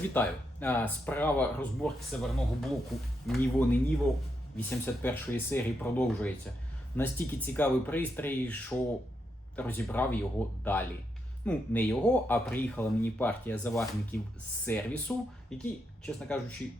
Друзі, вітаю! Справа розборки северного блоку Ніво не Ніво 81-ї серії продовжується. Настільки цікавий пристрій, що розібрав його далі. Ну, не його, а приїхала мені партія заварників з сервісу, які, чесно кажучи,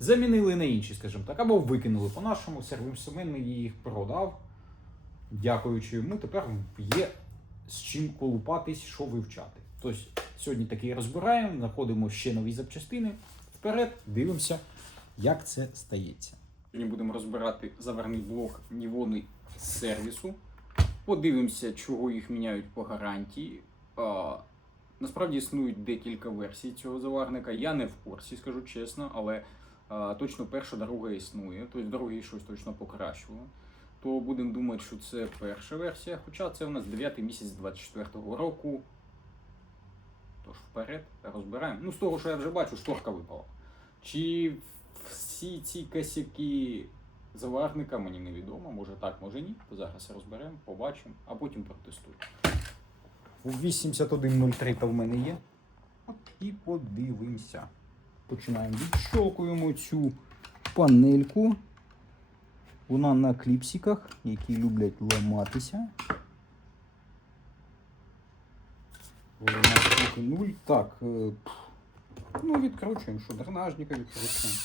замінили на інші, скажімо так, або викинули по-нашому. Сервісмен їх продав. Дякуючи йому, тепер є з чим колупатись, що вивчати. Тобто, сьогодні таки розбираємо, знаходимо ще нові запчастини. Вперед, дивимося, як це стається. Сьогодні будемо розбирати заварний блок Нівони з сервісу. Подивимося, чого їх міняють по гарантії. Насправді існують декілька версій цього заварника. Я не в курсі, скажу чесно, але точно перша дорога існує. Тобто другий щось точно покращувало. То будемо думати, що це перша версія, хоча це у нас 9 місяць 24-го року. Тож вперед, розбираємо. Ну, з того, що я вже бачу, шторка випала. Чи всі ці косяки заварника, мені невідомо, може так, може ні. То зараз розберемо, побачимо, а потім протестуємо. У 8103 в мене є. От і подивимося. Починаємо. Відщолкуємо цю панельку. Вона на кліпсиках, які люблять ламатися. Вона штуки 0. Так, відкручуємо, що дренажника відкручуємо.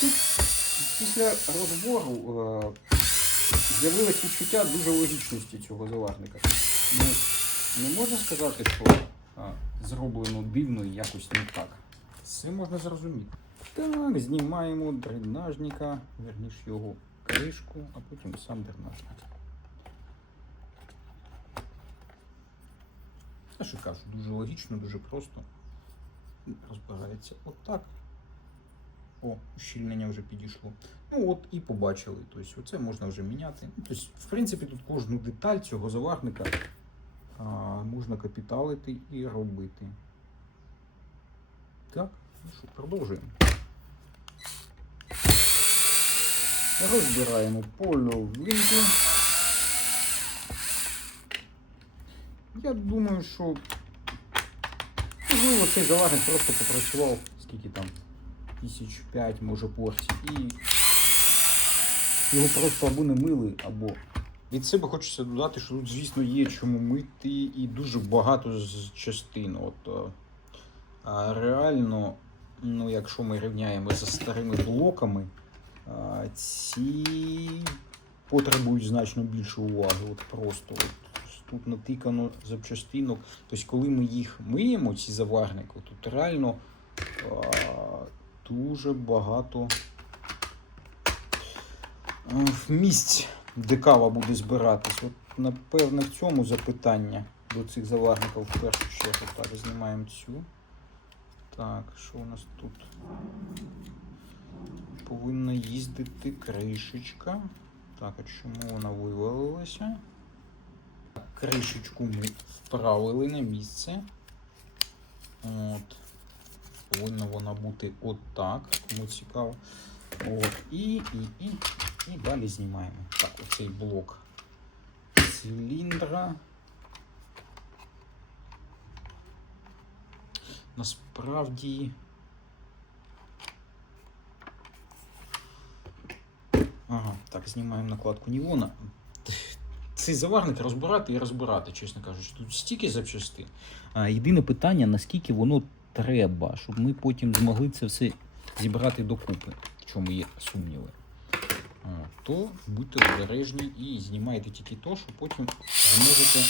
Тут після розбору з'явилось відчуття дуже логічності цього заварника. Не можна сказати, що зроблено дивно і якось не так. Все можна зрозуміти. Так, знімаємо дренажника, верніше його кришку, а потім сам дренажник. Я що кажу, дуже логічно, дуже просто. Розбирається отак. О, ущільнення вже підійшло. Ну от і побачили. Тобто оце можна вже міняти. Тобто, в принципі, тут кожну деталь цього заварника можна капіталити і робити. Так, ну що, продовжуємо. Розбираємо половинки. Я думаю, що можливо цей заварник просто попрацював, скільки там, 1005, може, порцій, і його просто або не мили, або... Від себе хочеться додати, що тут, звісно, є чому мити і дуже багато з частин. От, реально, ну, якщо ми рівняємо за старими блоками, ці потребують значно більше уваги. От просто тут натикано запчастинок. Тобто, коли ми їх миємо, ці заварники, тут реально дуже багато місць, де кава буде збиратись. От, напевно, в цьому запитання до цих заварників в першу чергу. Так, знімаємо цю. Так, що у нас тут? Повинна їздити кришечка. Так, а чому вона вивалилася? Кришечку ми вправили на місце. От. Повинна вона бути отак, кому цікаво. От. І далі знімаємо. Так, оцей блок циліндра. Насправді... Ага, так, знімаємо накладку Нівона. Цей заварник розбирати і розбирати, чесно кажучи. Тут стільки запчастин. Єдине питання, наскільки воно треба, щоб ми потім змогли це все зібрати докупи, в чому є сумніви. То будьте обережні і знімайте тільки то, що потім зможете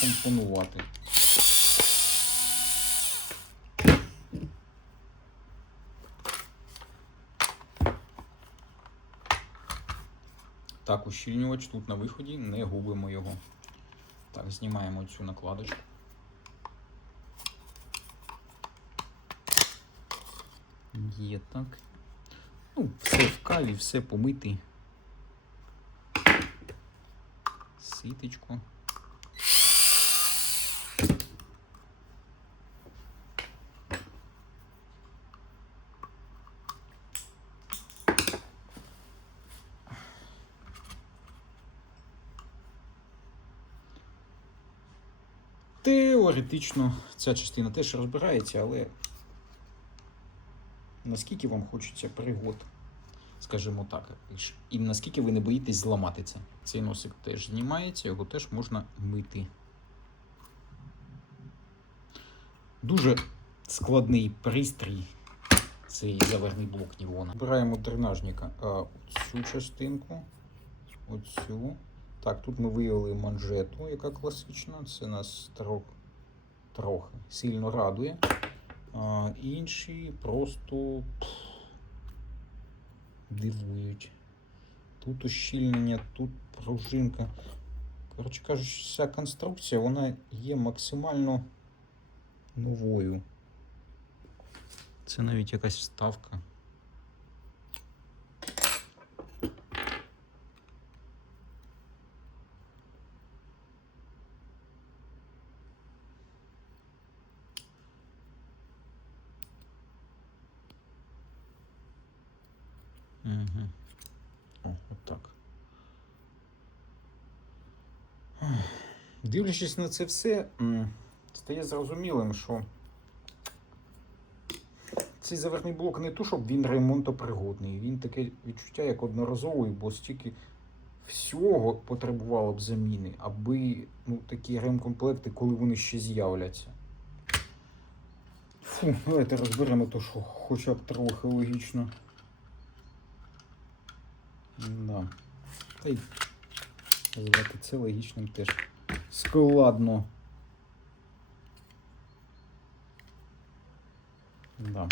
компонувати. Так, ущільнювач тут на виході, не губимо його. Так, знімаємо цю накладочку. Є так. Ну, все в каві, все помити. Ситечко. теоретично ця частина теж розбирається, але наскільки вам хочеться пригод, скажімо так, і наскільки ви не боїтесь зламати це. Цей носик теж знімається, його теж можна мити. Дуже складний пристрій, цей заварний блок Нівона. Збираємо дренажника цю частинку, оцю. Так, тут ми виявили манжету, яка класична, це нас трохи сильно радує. Інші просто дивують. Тут ущільнення, тут пружинка. Коротше кажучи, вся конструкція, вона є максимально новою. Це навіть якась вставка. Угу. О, отак. Дивлячись на це все, стає зрозумілим, що цей заварний блок не то, щоб він ремонтопригодний. Він таке відчуття, як одноразовий, бо стільки всього потребувало б заміни, аби такі ремкомплекти, коли вони ще з'являться. Фу, давайте розберемо то, що хоча б трохи логічно. Да. Та й назвати це логічним теж складно. Да.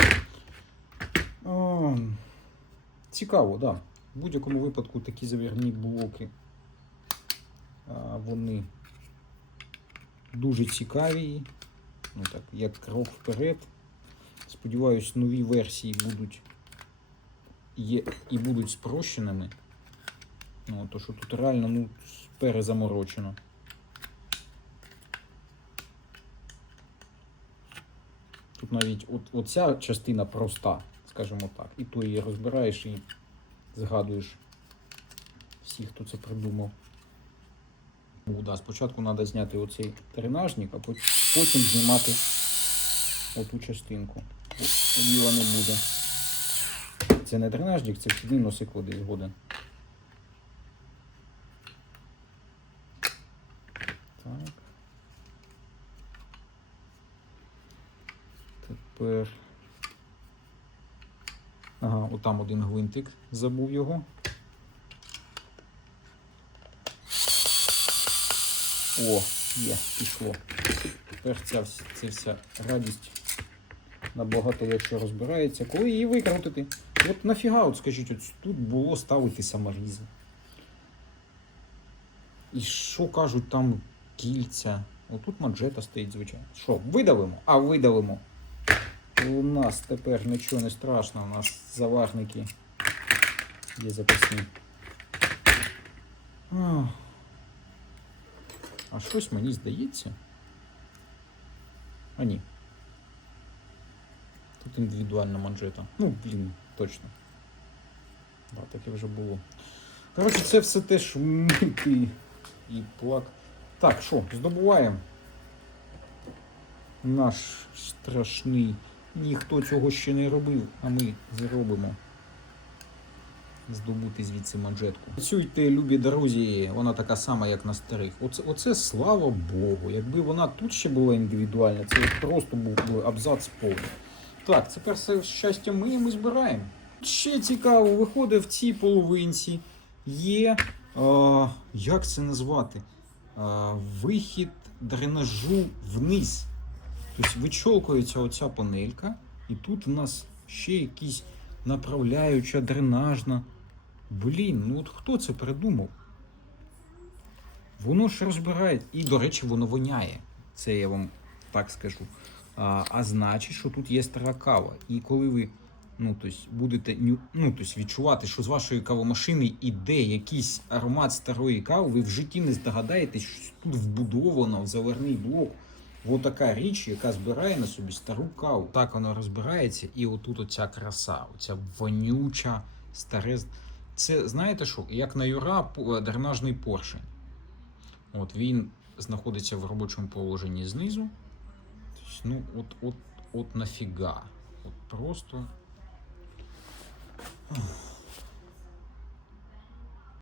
Цікаво, да. В будь-якому випадку такі завірні блоки, вони дуже цікаві, так, як крок вперед. Сподіваюсь, нові версії будуть спрощеними. То, що тут реально перезаморочено. Тут навіть оця частина проста, скажімо так. І то її розбираєш і згадуєш всіх, хто це придумав. Спочатку треба зняти оцей дренажник, а потім знімати оту частинку. Діла не буде. Це не дренажник, це вхідний носик води згоден. Так. Тепер. Ага, отам один гвинтик, забув його. О, є, пішло. Тепер ця вся радість набагато легше розбирається. Коли її викрутити? От нафіга, скажіть, тут було ставити саморізи. І що кажуть там кільця? Отут манжета стоїть, звичайно. Що, видавимо? А видавимо. У нас тепер нічого не страшно, у нас заварники є запасні. А щось мені здається. А ні. Тут індивідуальна манжета. Точно. Да, таке вже було. Коротше, це все теж мити і плак. Так, що, здобуваємо наш страшний. Ніхто цього ще не робив, а ми зробимо. Здобути звідси манжетку. Працюйте, любі друзі, вона така сама, як на старих. Оце слава Богу. Якби вона тут ще була індивідуальна, це просто був абзац повний. Так, тепер все щастя ми збираємо. Ще цікаво, виходить, в цій половинці є, як це назвати, вихід дренажу вниз. Тобто вичолкується оця панелька, і тут у нас ще якісь направляюча, дренажна. Блін, хто це придумав? Воно ж розбирає. І, до речі, воно воняє. Це я вам так скажу. А значить, що тут є стара кава. І коли ви будете відчувати, що з вашої кавомашини іде якийсь аромат старої кави, ви в житті не здогадаєтесь, що тут вбудовано в заварний блок така річ, яка збирає на собі стару каву. Так воно розбирається, і отут оця краса, оця вонюча, старе. Це, знаєте що, як на Юра дренажний поршень. Він знаходиться в робочому положенні знизу, Ну, от нафіга. От просто